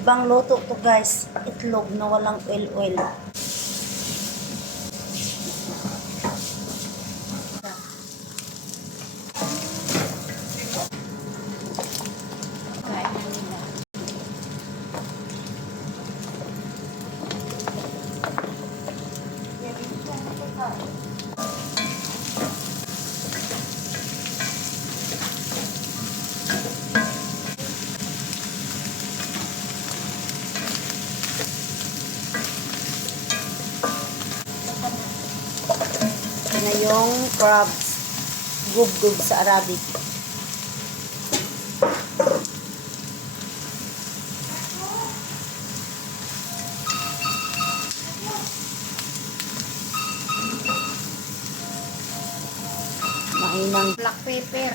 Ibang luto to guys. Itlog na walang oil-oil. Na yung crabs gub-gub sa Arabic. Mainang Black pepper.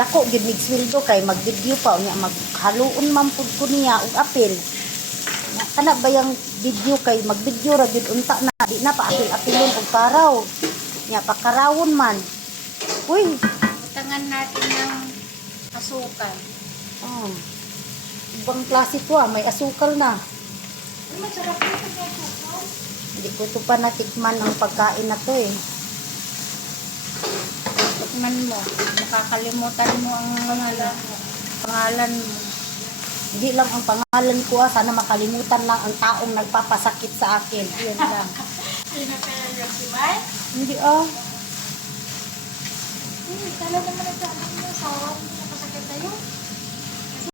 dako gyud mig sweldo kay mag-video pa unya maghaluon man pud ko niya og apil. Kana ba yung video kay mag-video ra gyud unta na di na pa apil-apilon og karaw. Nya pakarawon man. Uy, Tangan natin ng asukal. oh. Ibang klase to may asukal na. Ay, masarap ito ng asukal. Hindi ko to pa natikman ang pagkain na to eh. Tikman mo. Makakalimutan mo ang pangalan mo. Hindi lang ang pangalan ko sana makalimutan lang ang taong nagpapasakit sa akin. Yun lang. Sino kaya yung si Mike? Hindi Kala naman nagsabi mo sa